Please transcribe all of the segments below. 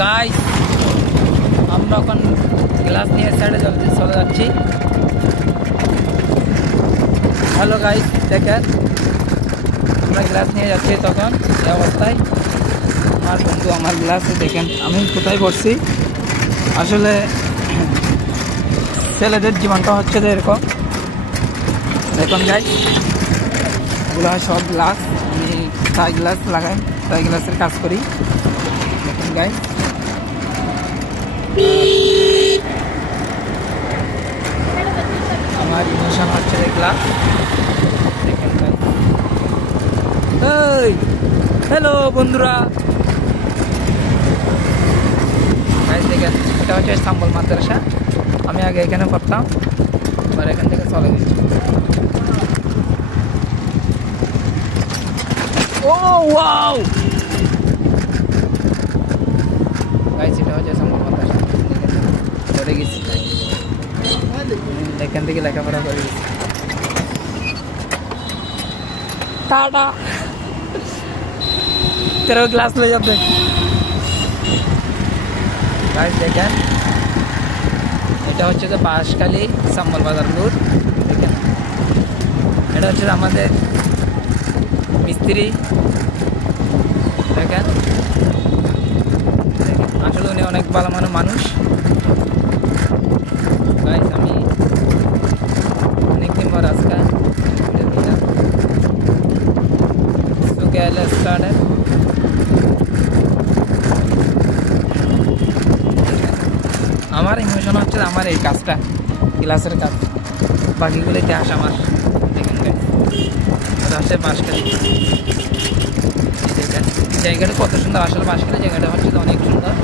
গাইস আমরা এখন গ্লাস নিয়ে সাইডে চলে যাচ্ছি। হ্যালো গাইস, দেখেন আমরা গ্লাস নিয়ে যাচ্ছি। তখন এই অবস্থায় আমার বন্ধু আমার গ্লাসে দেখেন আমি কোথায় পড়ছি। আসলে ছেলেদের জীবনটা হচ্ছে যে এরকম। দেখুন গাইস, এগুলো সব গ্লাস, আমি চাই গ্লাস লাগাই, চাই গ্লাসের কাজ করি। দেখুন গাইস, আমার ইমোশন হচ্ছে যে গ্লাস। দেখেন গাইস, হ্যালো বন্ধুরা, গাইস দেখেন এটা হচ্ছে সাম্বল মাদ্রাসা। আমি আগে এখানে পড়তাম, এবার এখান থেকে চলে গেছি। ও ওয়াও গাইস, এটা হচ্ছে সাম্বল মাদ্রাসা। পড়ে গেছি, এখান থেকে লেখাপড়া করে গেছি। টাটা, তেরো ক্লাস ले যাবে গাইস। দেখেন এটা হচ্ছে যে বাঁশখালী সাম্বল বাজার রোড। দেখেন এটা হচ্ছে আমাদের মিস্ত্রি। দেখেন আসলে উনি অনেক ভালো মানুষ গাইস। আমি অনেকদিন পর আজকে স্টার্টের আমার ইমোশন হচ্ছে আমার এই কাজটা, গ্লাসের কাজ। বাকিগুলো ইতিহাস আমার। দেখেন এটা হচ্ছে বাঁশখালী। দেখেন জায়গাটা কত সুন্দর। আসলে বাঁশখালী জায়গাটা হচ্ছে অনেক সুন্দর।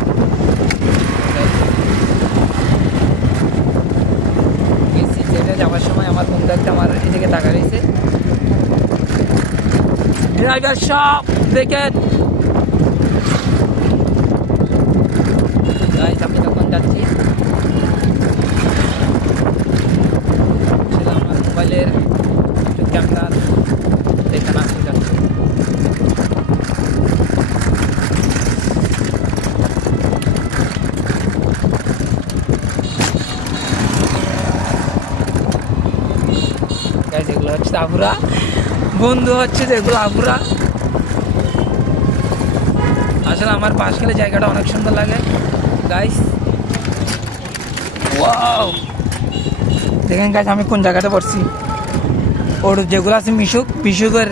যেটা যাওয়ার সময় আমার বন্ধু একটা আমার এদিকে তাকা রয়েছে। ড্রাইভার সব দেখেন গাইস, আমি তখন যাচ্ছি আমার মোবাইলের ক্যামেরা এখানে আসতে যাচ্ছি। গাইস এগুলো হচ্ছে আফুরা, বন্ধু হচ্ছে যেগুলো আফুরা। আসলে আমার বাঁশখালী জায়গাটা অনেক সুন্দর লাগে গাইস। ওয়াও দেখেন গাইস, আমি কোন জায়গাটা পড়ছি। ওর যেগুলো আছে মিশুকের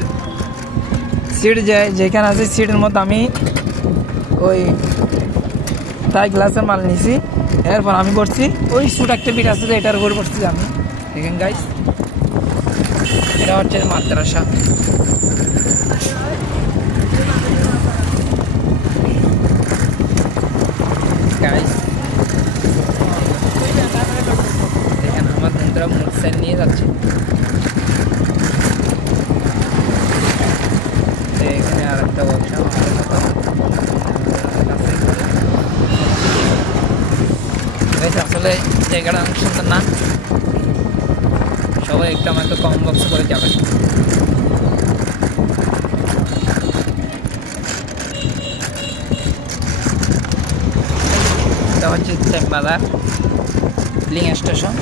সিট যায়, যেখানে আছে সিটের মধ্যে আমি ওই তাই গ্লাসের মাল নিছি। এরপর আমি পড়ছি ওই ছোট একটা বিট আছে, এটার উপর পড়ছি আমি। দেখেন গাইস, এটা হচ্ছে মাদ্রাসা। গাইস দেখেন আমার বন্ধুরা মোটরসাইকেল নিয়ে যাচ্ছে। এখানে আর একটা ওয়ার্কশপ আসলে জায়গাটা অনেক সুন্দর না। সবাই একটু আমাকে কম বক্স করে যাবে। এটা হচ্ছে বাজার লিং স্টেশন।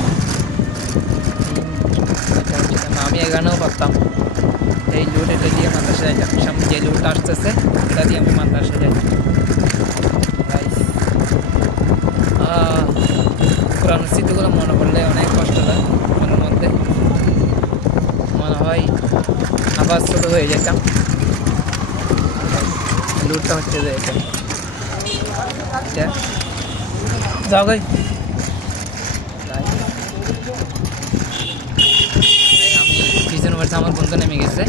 আমি এখানেও পারতাম এই লুট, এটা দিয়ে মাদ্রাসা যাইতাম। সামনে যে লুট আসতেছে এটা দিয়ে আমি মাদ্রাসা যাই। পুরানো স্মৃতিগুলো মনে পড়লে অনেক কষ্ট হয় মনের মধ্যে। মনে হয় আবার ছোটো হয়ে যেতাম। লুটটা হচ্ছে যে যাও গাই, আমি পিছনে বলছি আমার বন্ধু নেমে গেছে।